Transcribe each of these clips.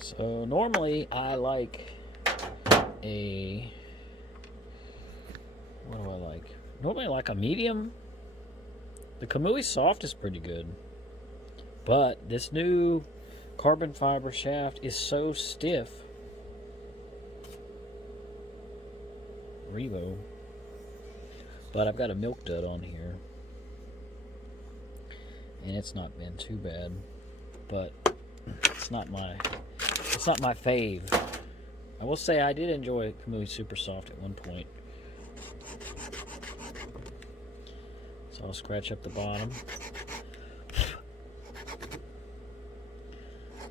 So normally I like a, what do I like? Normally I like a medium. The Kamui soft is pretty good. But this new carbon fiber shaft is so stiff. Revo. But I've got a milk dud on here. And it's not been too bad. But it's not my fave. I will say I did enjoy Kamui Super Soft at one point. So I'll scratch up the bottom.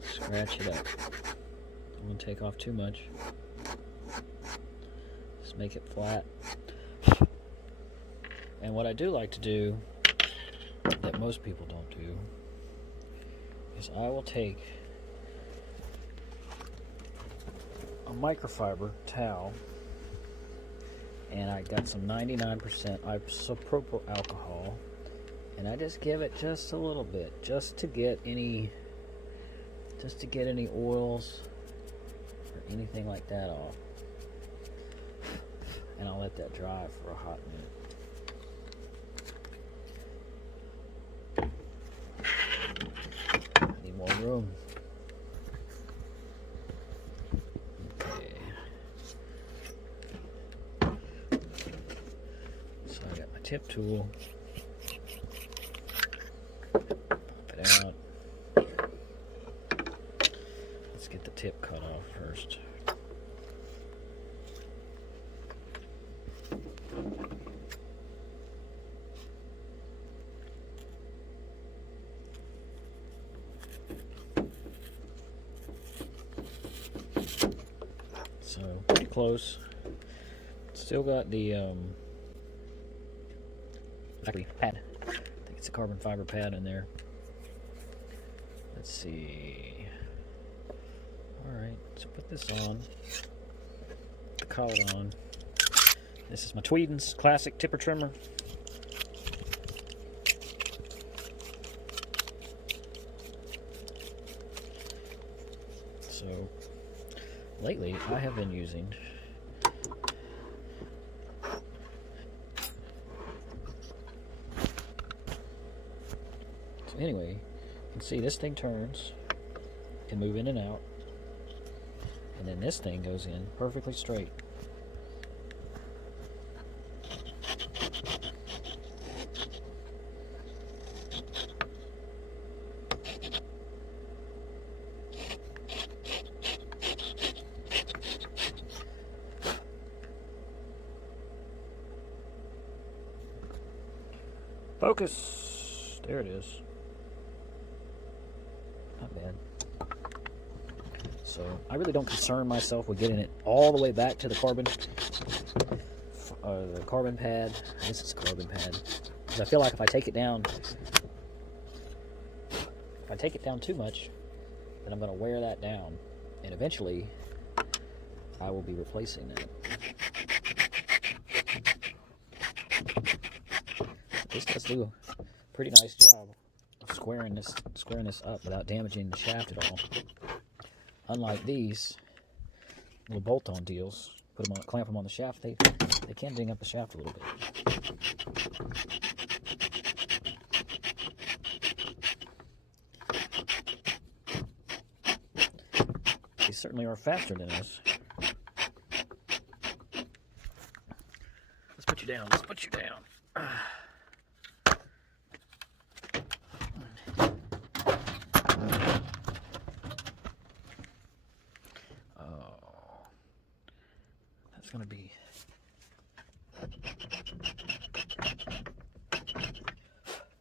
Scratch it up. I won't take off too much. Just make it flat. And what I do like to do, that most people don't do, is I will take a microfiber towel, and I got some 99% isopropyl alcohol, and I just give it just a little bit, just to get any oils or anything like that off. And I'll let that dry for a hot minute. I need more room. Okay. So I got my tip tool. Pop it out. Let's get the tip cut off first. So pretty close. Still got the pad. I think it's a carbon fiber pad in there. Let's see. Alright, so put this on. Put the collet on. This is my Tweedens classic tipper trimmer. So lately I have been using anyway, you can see this thing turns, can move in and out, and then this thing goes in perfectly straight. Focus! There it is. Not bad. So I really don't concern myself with getting it all the way back to the carbon pad. This is carbon pad. Because I feel like if I take it down too much, then I'm going to wear that down. And eventually, I will be replacing that. This does do a pretty nice job of squaring this up without damaging the shaft at all. Unlike these little bolt-on deals, clamp them on the shaft, they can ding up the shaft a little bit. They certainly are faster than this. Let's put you down. That's going to be...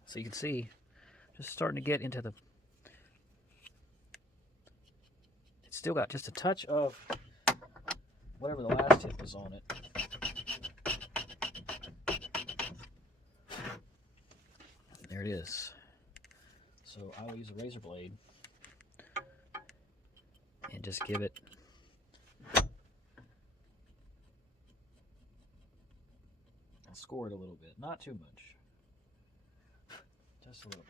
So you can see, just starting to get into the... It's still got just a touch of whatever the last tip was on it. There it is. So I will use a razor blade and just give it score it a little bit, not too much, just a little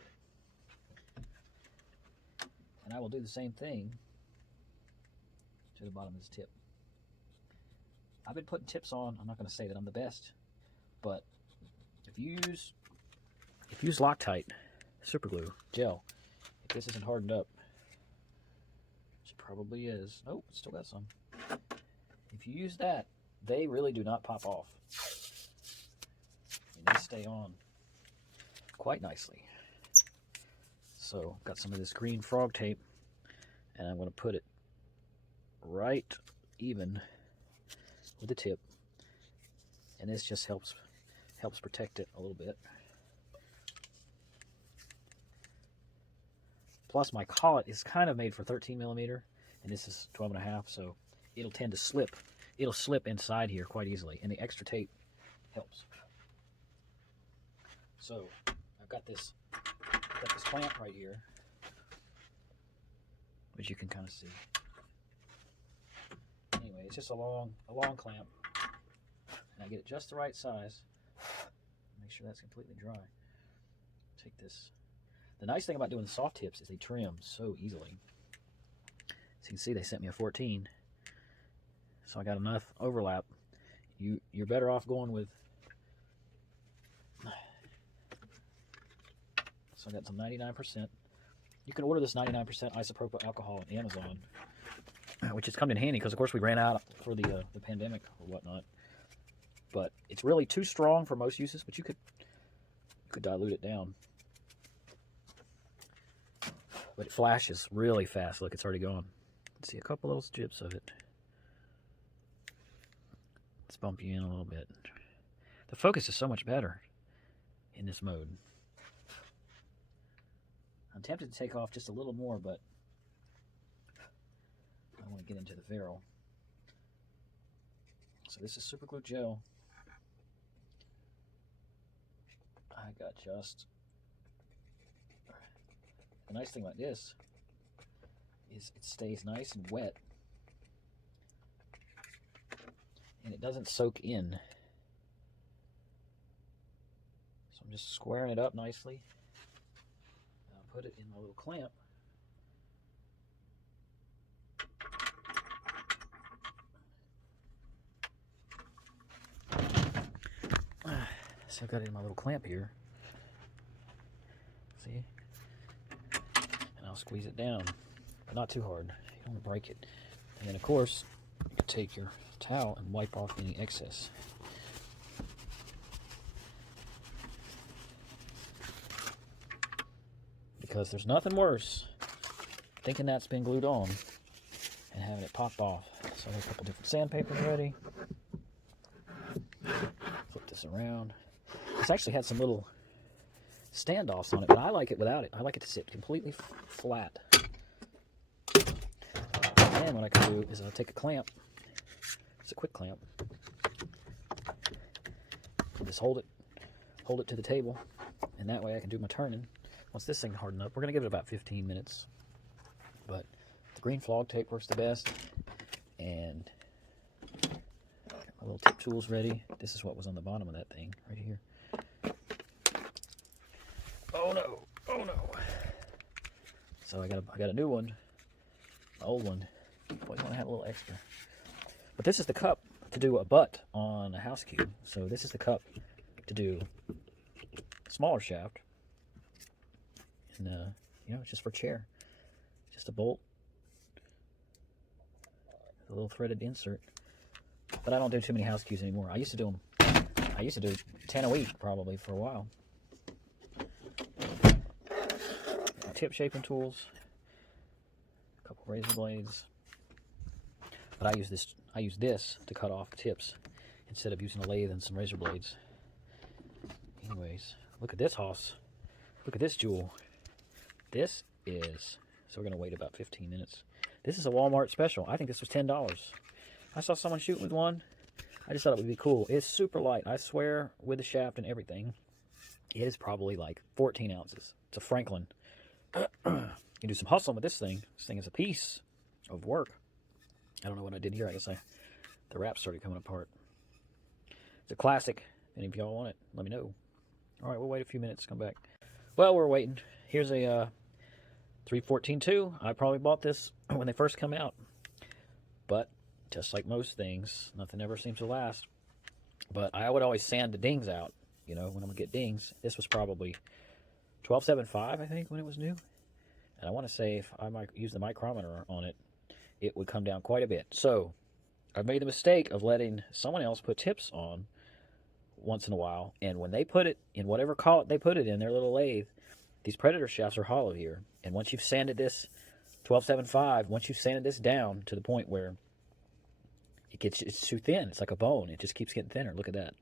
bit. And I will do the same thing to the bottom of this tip. I've been putting tips on. I'm not going to say that I'm the best, but if you use Loctite super glue gel, if this isn't hardened up, which it probably is. Nope, it's still got some. If you use that, they really do not pop off. And they stay on quite nicely. So, got some of this green frog tape, and I'm going to put it right even with the tip, and this just helps protect it a little bit. Plus, my collet is kind of made for 13 millimeter, and this is 12.5, so it'll tend to slip. It'll slip inside here quite easily, and the extra tape helps. So I've got this clamp right here, which you can kind of see. Anyway, it's just a long clamp, and I get it just the right size. Make sure that's completely dry. Take this. The nice thing about doing the soft tips is they trim so easily. So you can see they sent me a 14, so I got enough overlap. You're better off going with. So I got some 99%. You can order this 99% isopropyl alcohol on Amazon, which has come in handy because, of course, we ran out for the pandemic or whatnot. But it's really too strong for most uses, but you could dilute it down. But it flashes really fast. Look, it's already gone. Let's see a couple little strips of it. Let's bump you in a little bit. The focus is so much better in this mode. I'm tempted to take off just a little more, but I want to get into the ferrule. So this is super glue gel. I got just... The nice thing about this is it stays nice and wet, and it doesn't soak in. So I'm just squaring it up nicely. I'll put it in my little clamp. So I've got it in my little clamp here. See? And I'll squeeze it down, but not too hard. You don't want to break it. And then, of course, you can take your towel and wipe off any excess. Because there's nothing worse thinking that's been glued on and having it pop off. So I have a couple different sandpapers ready. Flip this around. This actually had some little standoffs on it, but I like it without it. I like it to sit completely flat. And what I can do is I'll take a clamp. It's a quick clamp. And just hold it to the table, and that way I can do my turning. Once this thing hardened up, we're going to give it about 15 minutes. But the green flog tape works the best, and my little tip tool's ready. This is what was on the bottom of that thing right here. Oh no! Oh no! So I got a new one. The old one. Always want to have a little extra. But this is the cup to do a butt on a house cube. So this is the cup to do a smaller shaft. And you know, it's just for a chair. Just a bolt. A little threaded insert. But I don't do too many house cubes anymore. I used to do 10 a week probably for a while. Tip shaping tools, a couple razor blades, but I use this to cut off the tips instead of using a lathe and some razor blades. Anyways, look at this hoss. Look at this jewel. This is, so we're gonna wait about 15 minutes. This is a Walmart special. I think this was $10. I saw someone shooting with one. I just thought it would be cool. It's super light. I swear, with the shaft and everything, it is probably like 14 ounces. It's a Franklin. You can do some hustling with this thing. This thing is a piece of work. I don't know what I did here. I guess the wrap started coming apart. It's a classic, and if y'all want it, let me know. All right, we'll wait a few minutes. Come back. Well, we're waiting. Here's a 314-2. I probably bought this when they first come out, but just like most things, nothing ever seems to last. But I would always sand the dings out, you know, when I'm going to get dings. This was probably 12.75, I think, when it was new. And I want to say if I might use the micrometer on it, it would come down quite a bit. So I've made the mistake of letting someone else put tips on once in a while. And when they put it in whatever collet they put it in, their little lathe, these Predator shafts are hollow here. And once you've sanded this 12.75, once you've sanded this down to the point where it's too thin, it's like a bone. It just keeps getting thinner. Look at that.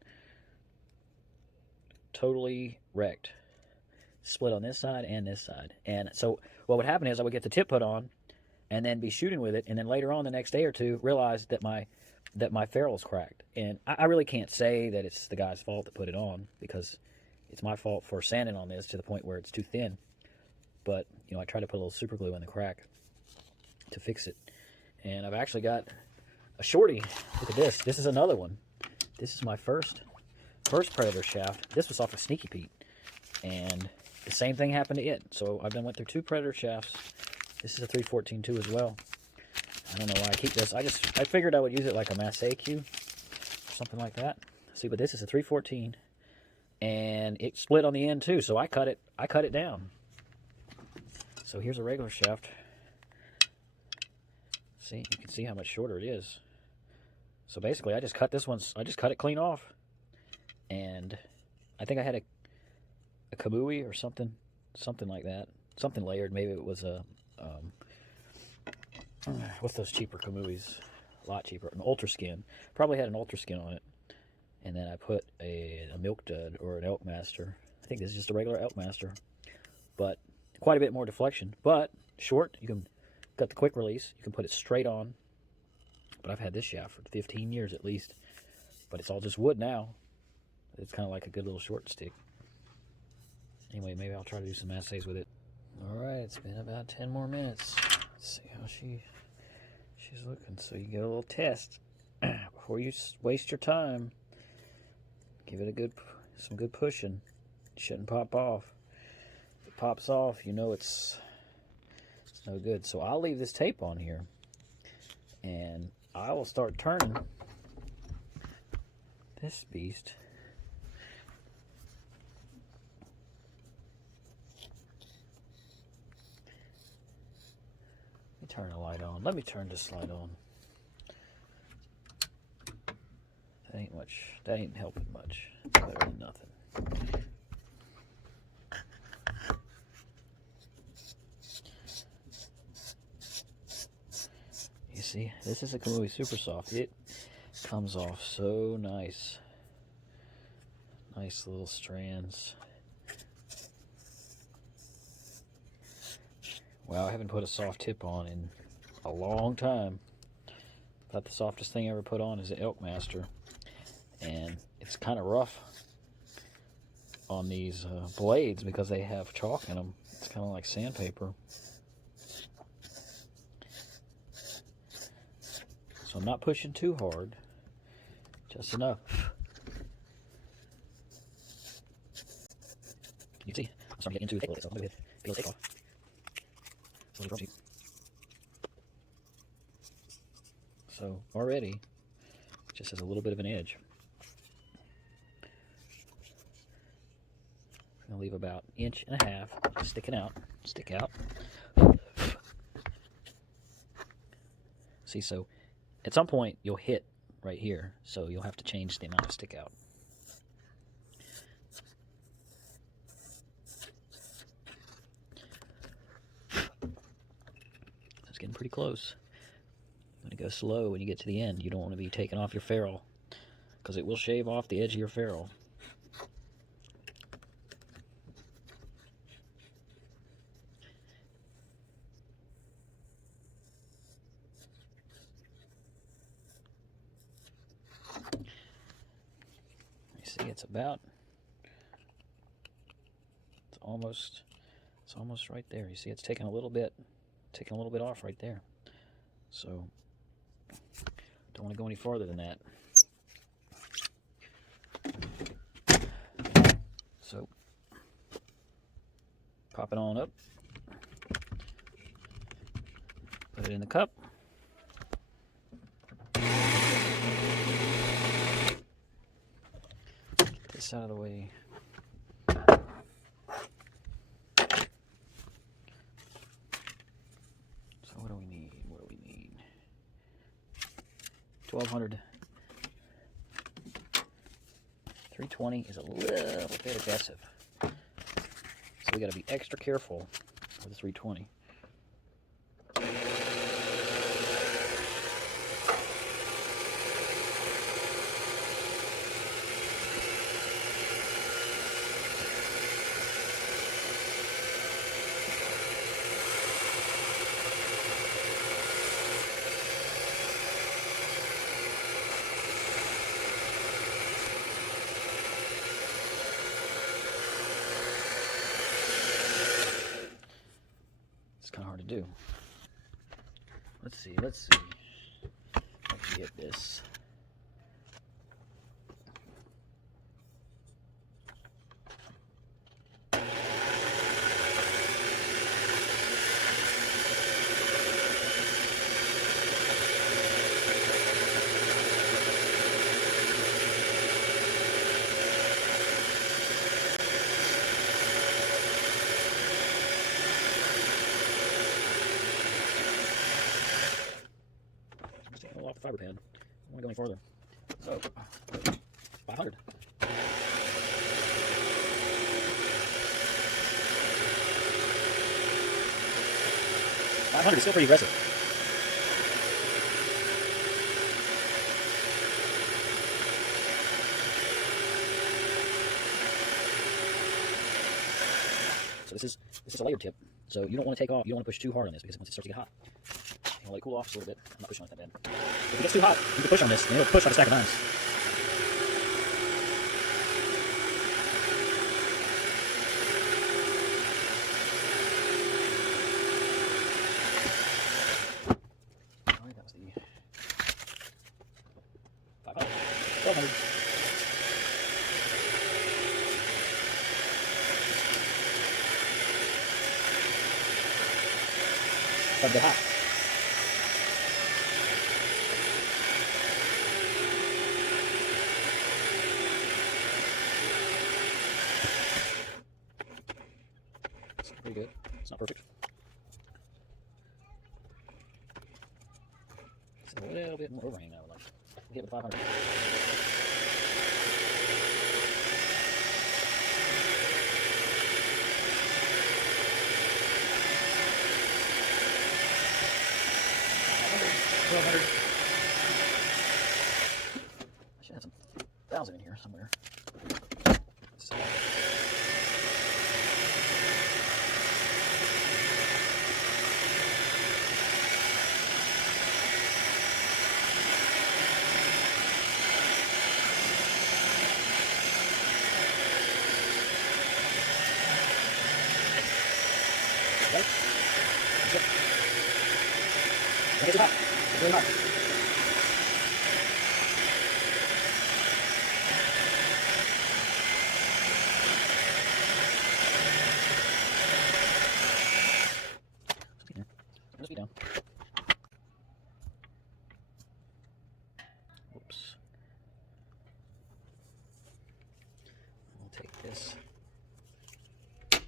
Totally wrecked. Split on this side and this side. And so what would happen is I would get the tip put on and then be shooting with it, and then later on the next day or two realize that my ferrule's cracked. And I really can't say that it's the guy's fault that put it on, because it's my fault for sanding on this to the point where it's too thin. But, you know, I try to put a little super glue in the crack to fix it. And I've actually got a shorty. Look at this. This is another one. This is my first Predator shaft. This was off of Sneaky Pete. And the same thing happened to it. So I've went through 2 Predator shafts. This is a 314-2 as well. I don't know why I keep this. I figured I would use it like a Massey cue, something like that. See, but this is a 314, and it split on the end too. So I cut it down. So here's a regular shaft. See, you can see how much shorter it is. So basically, I just cut it clean off, and I think I had a Kamui or something like that, something layered. Maybe it was a what's those cheaper Kamuis? A lot cheaper. An Ultra Skin. Probably had an Ultra Skin on it. And then I put a Milk Dud or an Elk Master. I think this is just a regular Elk Master, but quite a bit more deflection. But short. You can got the quick release. You can put it straight on. But I've had this shaft for 15 years at least. But it's all just wood now. It's kind of like a good little short stick. Anyway, maybe I'll try to do some assays with it. Alright, it's been about 10 more minutes. Let's see how she's looking. So you get a little test. Before you waste your time, give it some good pushing. It shouldn't pop off. If it pops off, you know it's no good. So I'll leave this tape on here, and I will start turning this beast. Turn the light on. Let me turn this light on. That ain't helping much. Better than nothing. You see, this is a Kamui Super Soft. It comes off so nice. Nice little strands. Wow, I haven't put a soft tip on in a long time. About the softest thing I ever put on is the Elk Master. And it's kind of rough on these blades because they have chalk in them. It's kind of like sandpaper. So I'm not pushing too hard. Just enough. You can see, I'm starting to get into the tape a little bit. So already just has a little bit of an edge. I'm going to leave about 1.5 inches stick out. See, so at some point you'll hit right here, so you'll have to change the amount of stick out. It's getting pretty close. I'm going to go slow when you get to the end. You don't want to be taking off your ferrule, because it will shave off the edge of your ferrule. You see, it's almost right there. You see, it's taking a little bit off right there. So don't want to go any farther than that. So pop it on up, put it in the cup, this out of the way. So what do we need? 1200. 320 is a little bit aggressive. So we got to be extra careful with the 320. Kind of hard to do. Let's see. Let's get this. Off the fiber pad. I don't want to go any farther. So, 500. 500 is still pretty aggressive. So this is a layered tip. So you don't want to take off. You don't want to push too hard on this because once it starts to get hot, you want to let it cool off just a little bit. I'm not pushing on it that bad. If it gets too hot, you can push on this, and it'll push like a stack of dimes. Alright, that was the 500. 1200. Starting to get hot. Pretty good. It's not perfect. It's a little bit more overhang now. Like, we'll get with 500. I should have some 1,000 in here somewhere. So, right? That's it. Don't get too hot. It's really hot. Just be down. Whoops. We'll take this. Take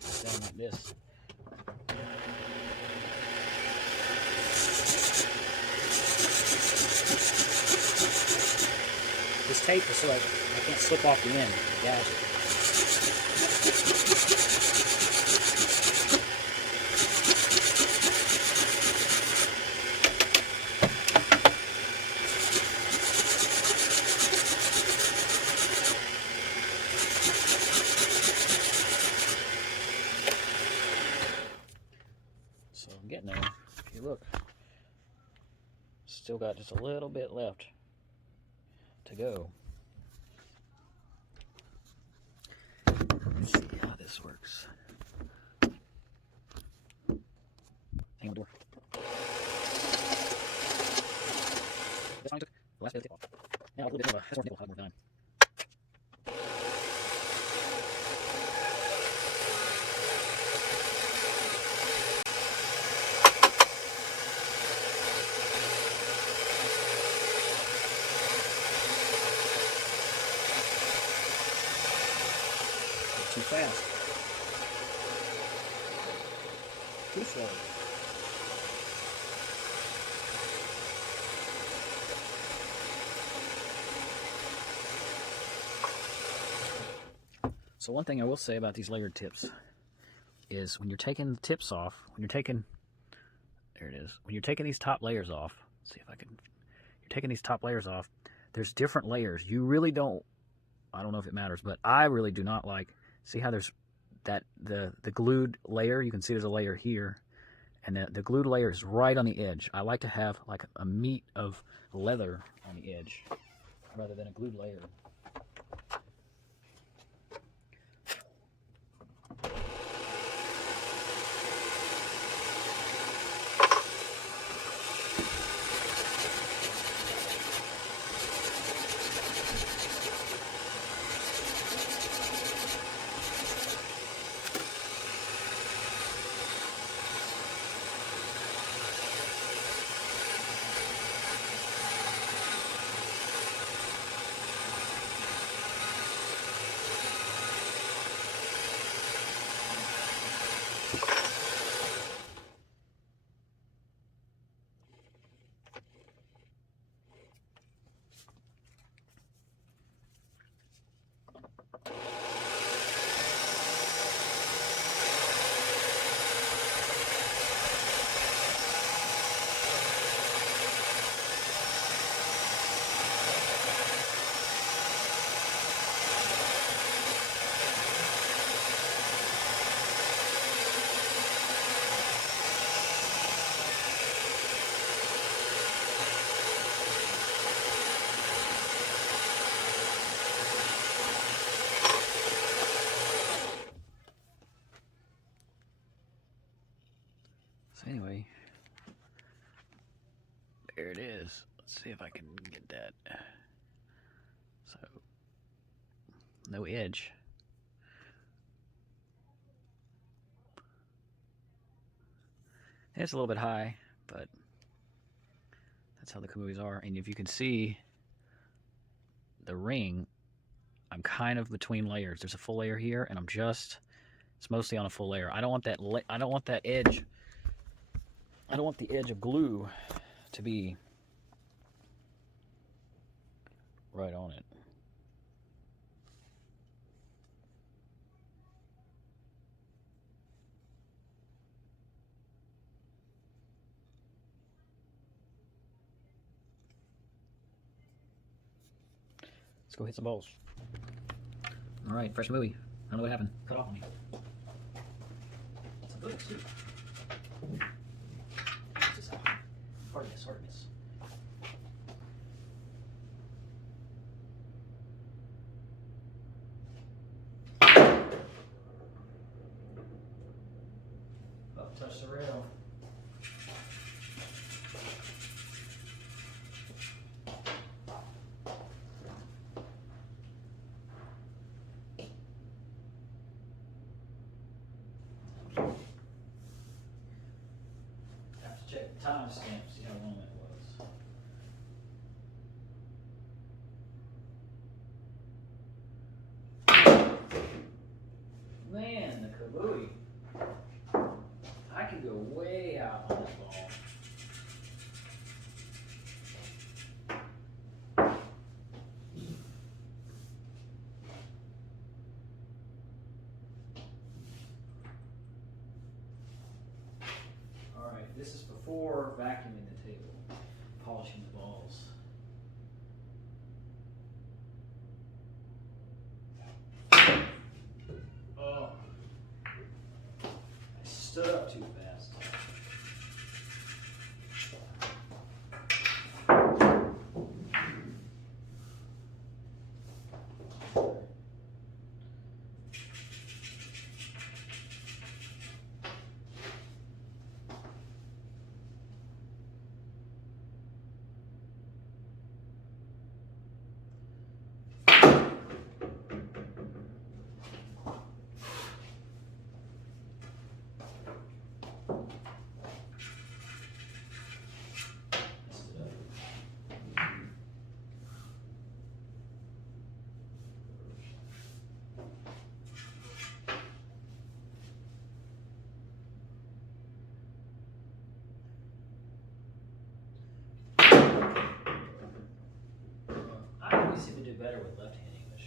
this down like this. This tape is so I can't slip off the end of the gadget. So I'm getting there. If you look, still got just a little bit left to go. Let's see how this works. Hang on the door. That's fine. Took the last bit of the tape off. Now a little bit of a that's more nipple, have more time. fast. Too slow. So one thing I will say about these layered tips is when you're taking the tips off, there it is, when you're taking these top layers off, let's see if I can, you're taking these top layers off, there's different layers. You really don't, I don't know if it matters, but I really do not like, see how there's that, the glued layer, you can see there's a layer here, and the glued layer is right on the edge. I like to have like a meat of leather on the edge rather than a glued layer. So anyway, there it is. Let's see if I can get that. So, no edge. It's a little bit high, but that's how the Kamuis are. And if you can see the ring, I'm kind of between layers. There's a full layer here, and it's mostly on a full layer. I don't want that edge. I don't want the edge of glue to be right on it. Let's go hit some balls. All right, fresh movie. I don't know what happened. Cut off on me. Some books too. Hardness. Oh, touch the rail. Have to check the timestamp, see how long that was. Man, the Kamui. I can go way out on this ball. Alright, this is before vacuuming the table, polishing the balls. Oh, I stood up too fast. better with left-hand English.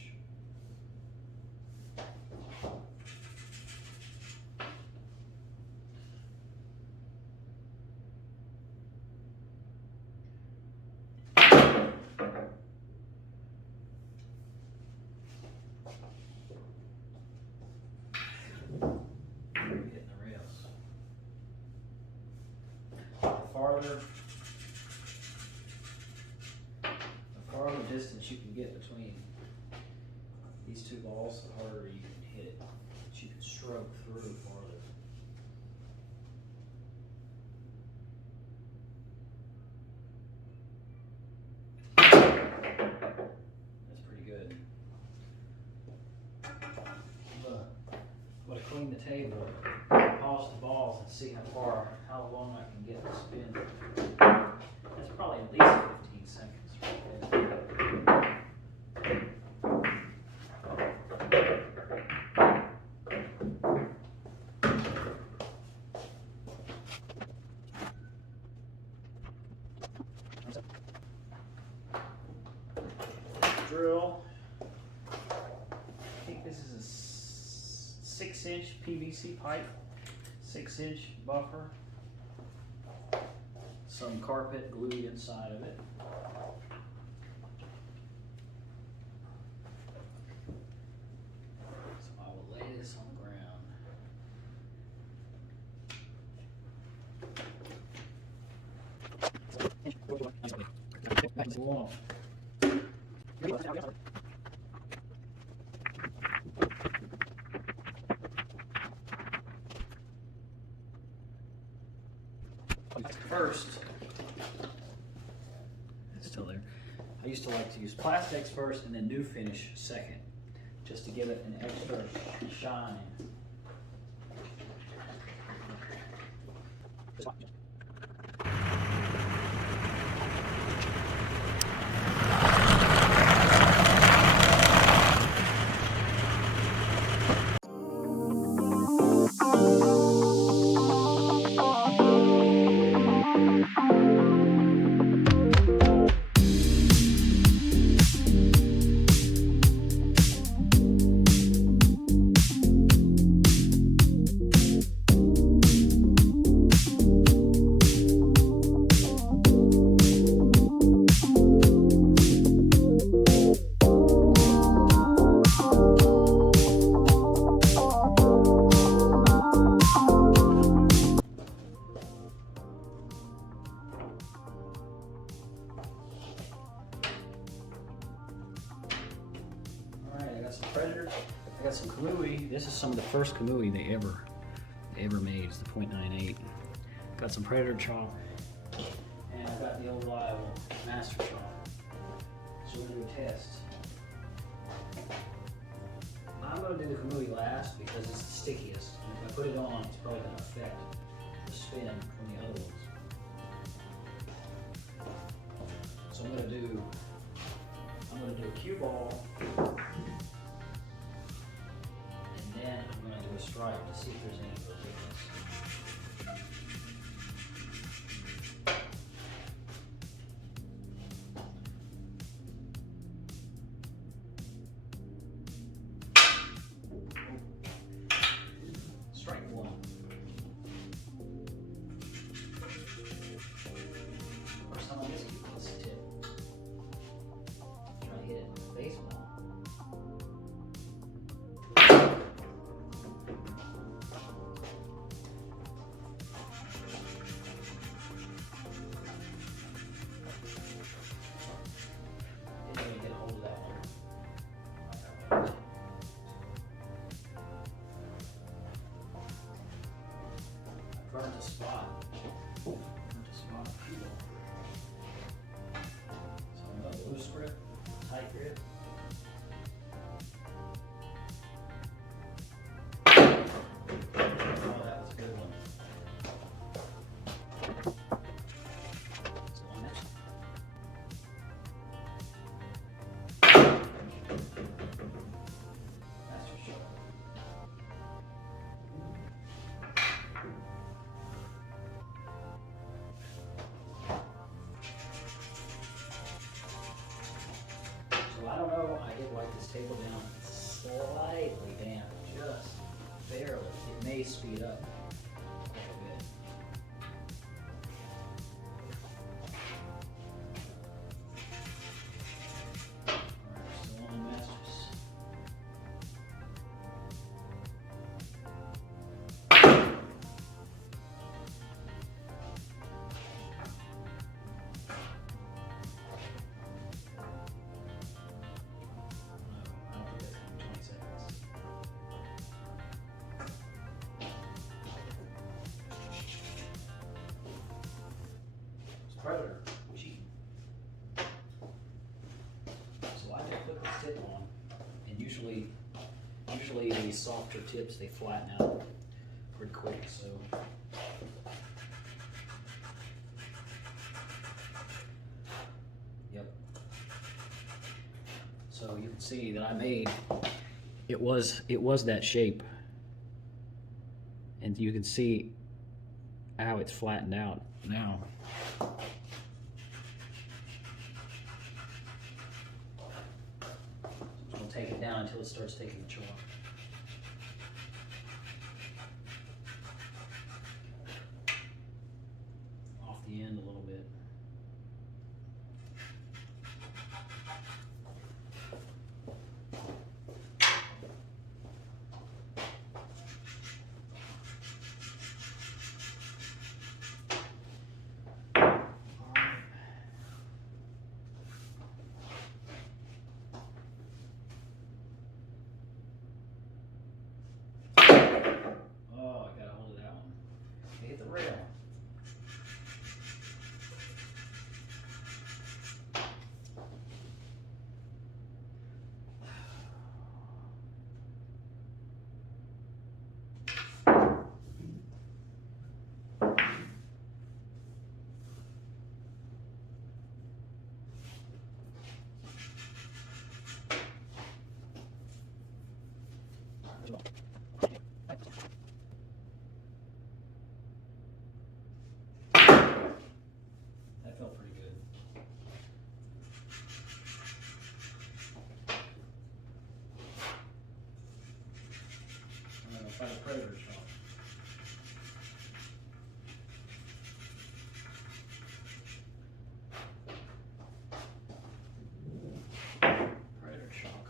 Hitting the rails. The farther distance you can get between these two balls, the harder you can hit it. So you can stroke through farther. That's pretty good. I'm gonna clean the table, polish the balls, and see how long I can get to spin. That's probably at least 15 seconds right there. Drill. I think this is a 6-inch PVC pipe, 6-inch buffer. Some carpet glued inside of it. So I will lay this on the ground. First, it's still there. I used to like to use plastics first and then new finish second, just to give it an extra shine. I got some Kamui. This is some of the first Kamui they ever made. It's the .98. Got some Predator chalk, and I've got the old reliable Master chalk. So we're gonna do a test. I'm gonna do the Kamui last because it's the stickiest. And if I put it on, it's probably gonna affect the spin from the other ones. So I'm gonna do a Cueball. Then I'm going to do a stripe to see if there's any real difference. Strike one. First time on this tip. Try to hit it with a baseball. wipe this table down. It's slightly damp, just barely. It may speed up quite a bit. Alright, still on the masters. Predator cheating. So I just put this tip on, and usually these softer tips, they flatten out pretty quick. So yep. So you can see that I made it was that shape, and you can see how it's flattened out now. Take it down until it starts taking the chalk. Off the end a little bit. That felt pretty good. I'm going to fight a predator shot. Predator shock.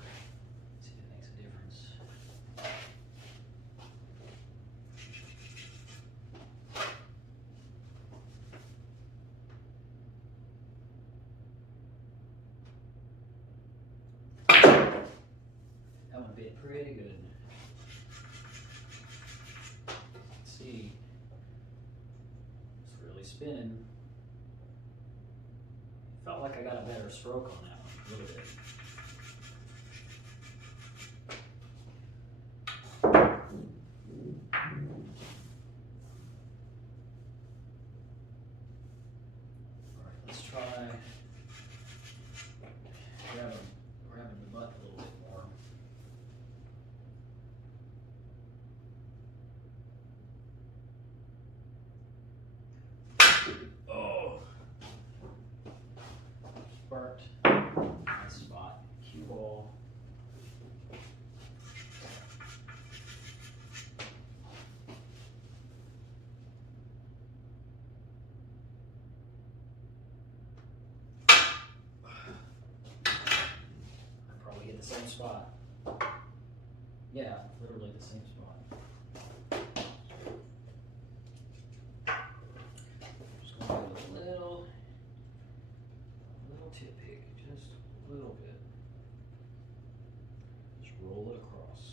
See if it makes a difference. That one bit pretty good. Let's see. It's really spinning. Felt like I got a better stroke on that one, a little bit. Alright, let's try grabbing the butt a little bit more. Oh! Sparked. Nice spot. Cueball. I probably hit the same spot. Yeah, literally the same spot. Just going to do a little tip pick, just a little bit. Just roll it across.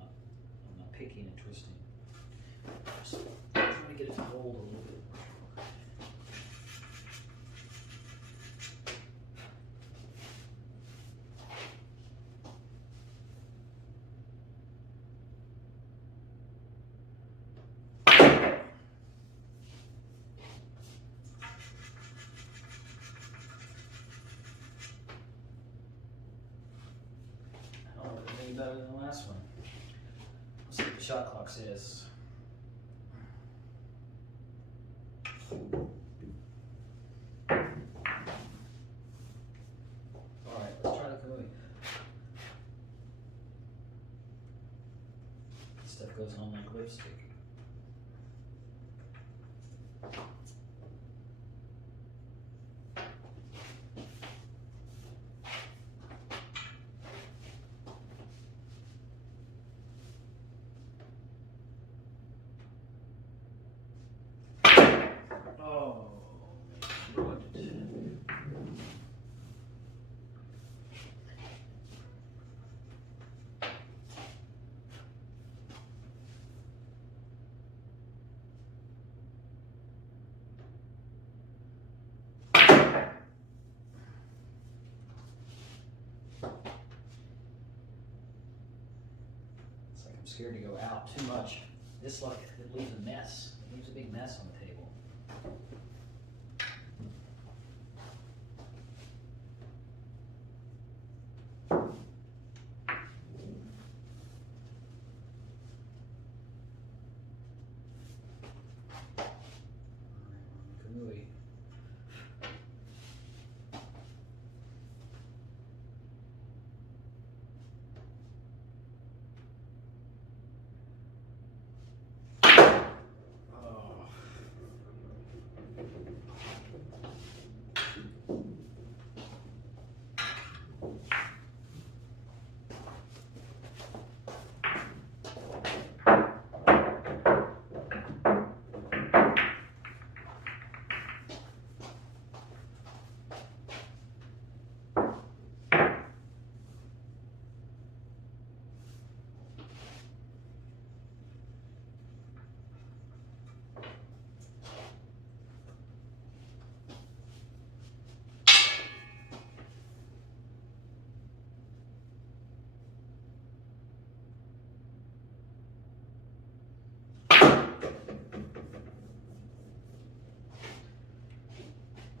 I'm not picking and twisting. Just trying to get it to hold a little bit more. Better than the last one. Let's see what the shot clock says. Alright, let's try the Kamui. goes on like lipstick. Oh, man, ruined it. It's like I'm scared to go out too much. This like it leaves a mess. It leaves a big mess on the table. Kamui.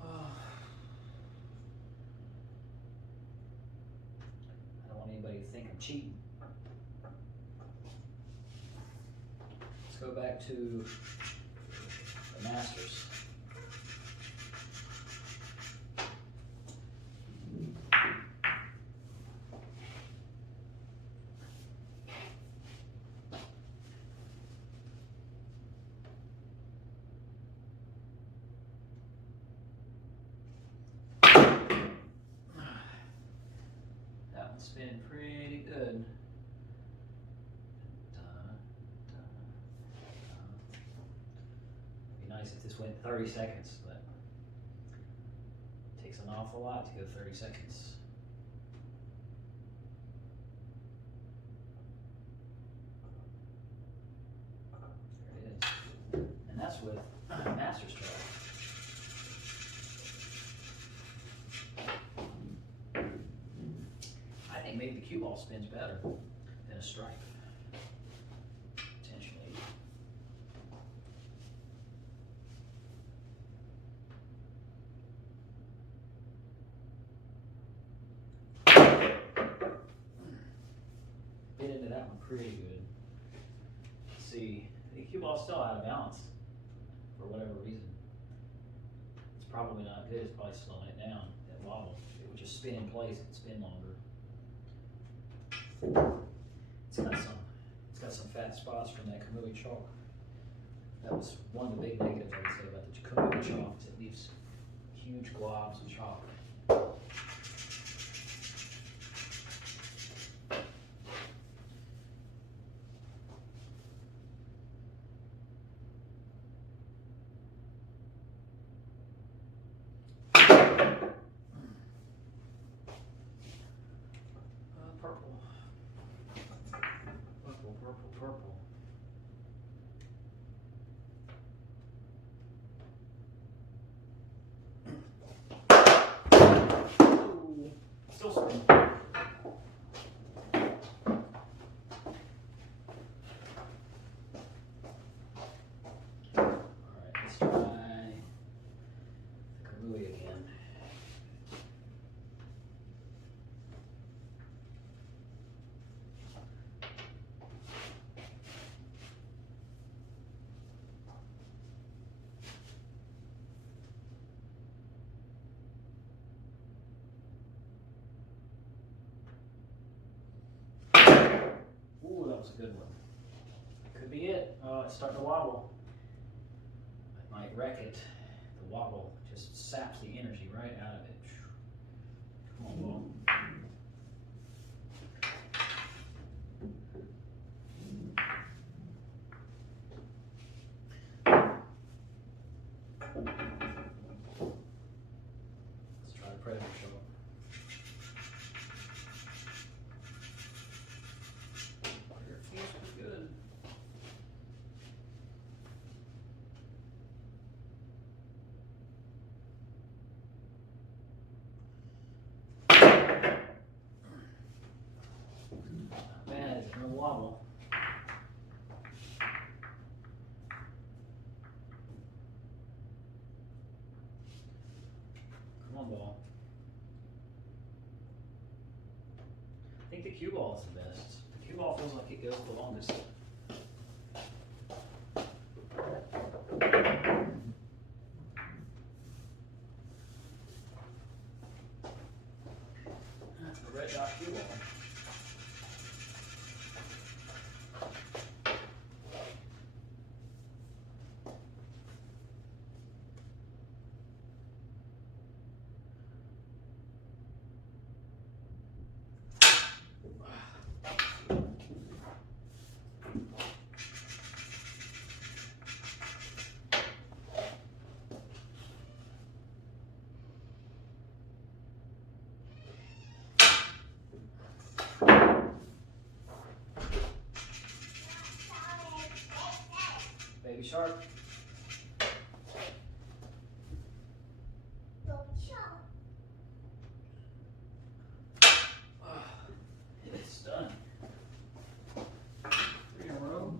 Oh. I don't want anybody to think I'm cheating. Let's go back to the Masters. That one's been pretty good. It'd be nice if this went 30 seconds, but it takes an awful lot to go 30 seconds. There it is. And that's with Master's Track. I think maybe the cue ball spins better than a stripe, potentially. Get into that one pretty good. Let's see, the cue ball's still out of balance for whatever reason. It's probably not good. It's probably slowing it down. That wobble, it would just spin in place. It would spin longer. It's got some fat spots from that Kamui chalk. That was one of the big negatives I would say about the Kamui chalk, is it leaves huge globs of chalk. Purple. Purple, purple, purple. Ooh, still spinning. Alright, let's try the Kamui again. Ooh, that was a good one. could be it. Oh, it's starting to wobble. It might wreck it. The wobble just saps the energy right out of it. Come on, ball. Let's try the predator shot. Your feels pretty good. Not bad, it's gonna wobble. Come on, ball. I think the cue ball is the best. The cue ball feels like it goes the longest. That's the red dot cue ball. Baby shark. It's done. 3 in a row.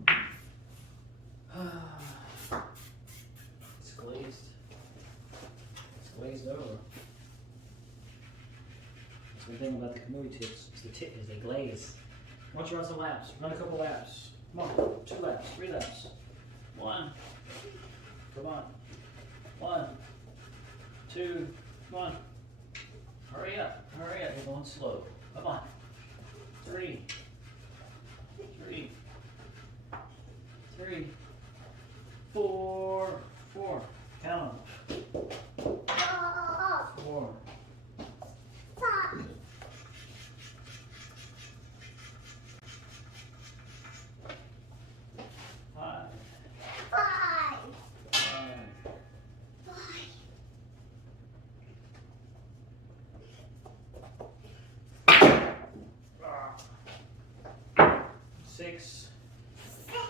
It's glazed. It's glazed over. That's the thing about the Kamui tips. It's the tip is they glaze. Why don't you run some laps? Run a couple laps. Come on. 2 laps. 3 laps. 1. Come on. 1. 2. Come on. Hurry up. Hurry up. We're going slow. Come on. 3. 3. 3. 4. 4. Count them. 4. 5. 6. 10.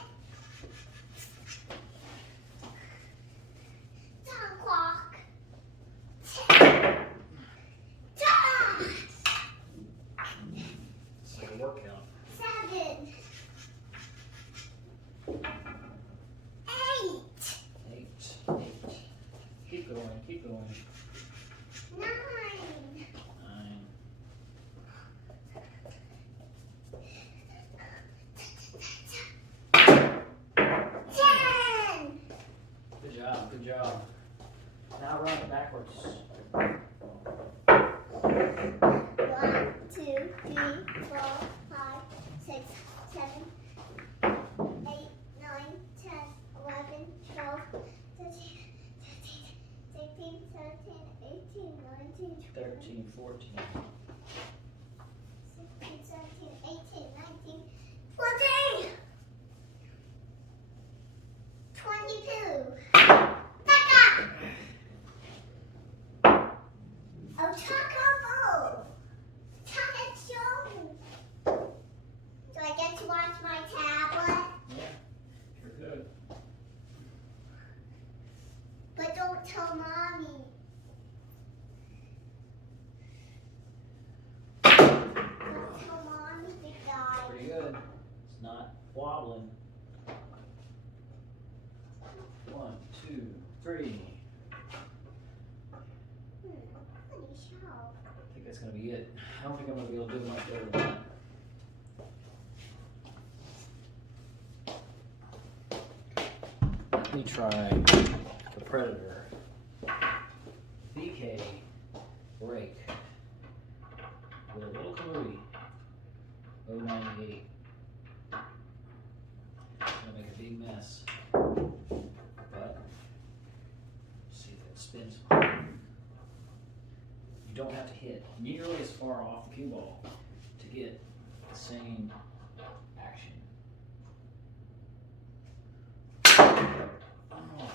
Good job. Now run it backwards. 1, 2, 3, 4, 5, 6, 7, 8, 9, 10, 11, 12, 13, 16, 17, 18, 19, 20, 13, 14. 16, 17, 18, 19, 20, 22. Oh, Chocobo! Choco! Do I get to watch my tablet? Yeah, sure could. But don't tell Mommy. Don't tell Mommy, big guy. Pretty good. It's not wobbling. 1, 2, 3. Honey, show. I think that's going to be it. I don't think I'm going to be able to do much better than that. Let me try the Predator BK brake with a little Kamui 098. I'm going to make a big mess. But see if it spins. You don't have to hit nearly as far off the cue ball to get the same action. Oh.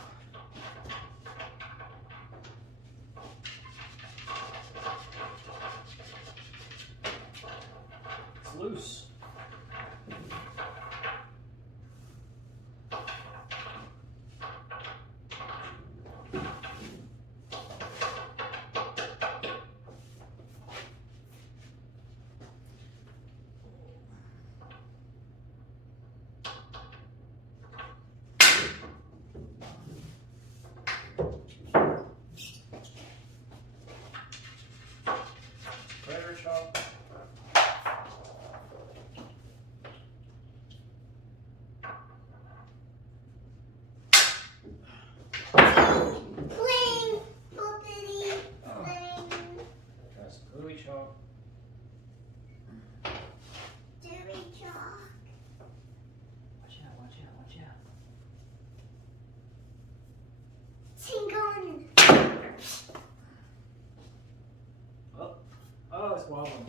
It's loose. Predator chalk. Cling, boopity, cling. Try some Kamui chalk. Dewy chalk. Watch out, watch out, watch out. Tingle. Oh, it's wobbling.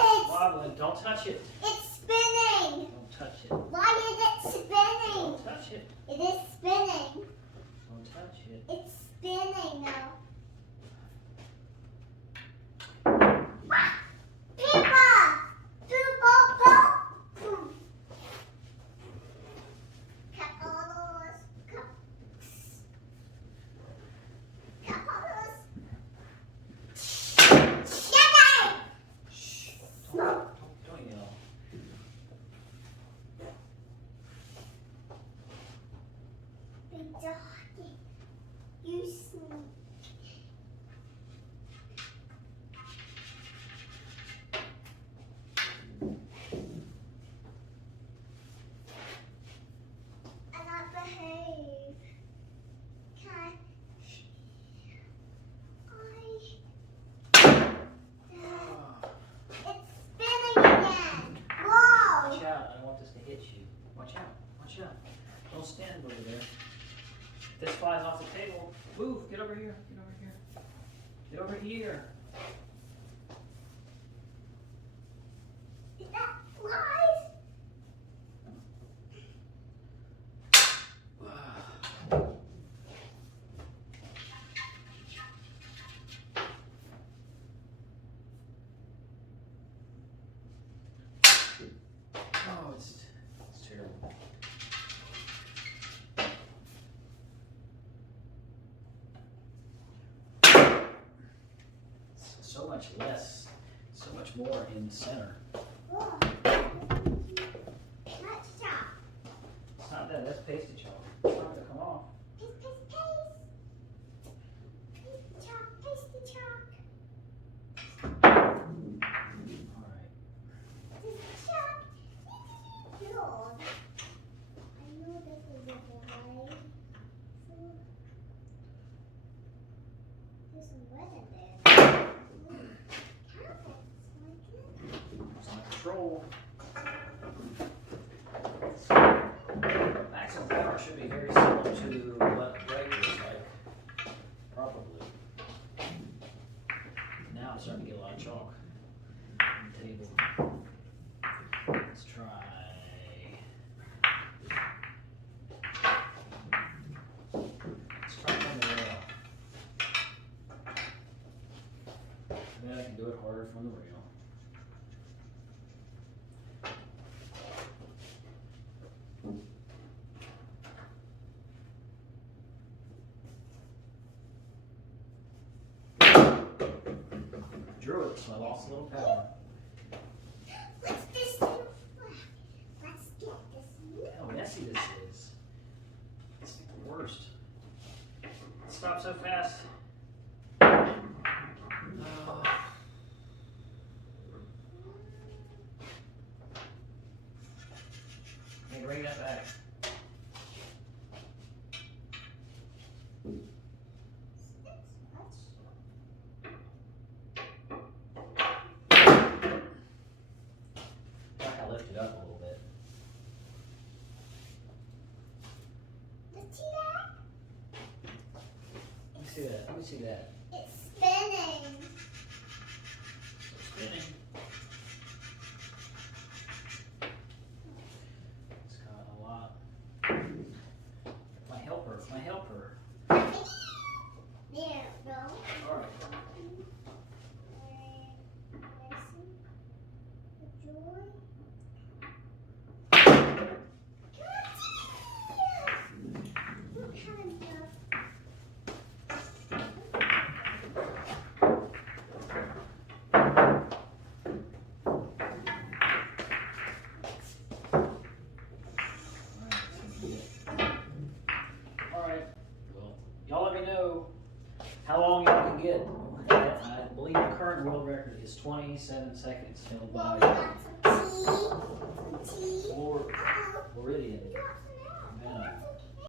It's, Wobbling. Don't touch it. it's spinning. Don't touch it. Why is it spinning? Don't touch it. It is spinning. Don't touch it. It's spinning now. People! People, boom! Capitals. Capitals. Don't yell. Big doggy. You sneak. And not behave. Can It's spinning again. Whoa! Watch out. I don't want this to hit you. Watch out. Watch out. Don't stand over there. If this flies off the table, move. Get over here. Get over here. Get over here. That flies. Oh, it's terrible. So much less, so much more in the center. Whoa. Let's stop. It's not that, that's pasty chalk. It's not gonna come off. Paste, paste, paste. Pasty chalk, pasty chalk. Alright. Pasty chalk. Good. I know this is a boy. So, there's some red in there. Carrots, my goodness. It's not control. Maximum power should be very similar to what brake is like. Probably. Now I'm starting to get a lot of chalk on the table. Let's try. Let's try on the rail. Then I can do it harder from the rail. Drew it, so I lost a little power. What's this new flag? Let's get this new. How messy this is. It's the worst. Stop so fast. Oh. Hey, bring that back. I lift it up a little bit. that. Let me see that. It's spinning. Spinning. It's got a lot. My helper. My helper. There we go. All right. Y'all let me know how long y'all can get. I believe the current world record is 27 seconds held by Tea. Floridian. Yeah. Yeah.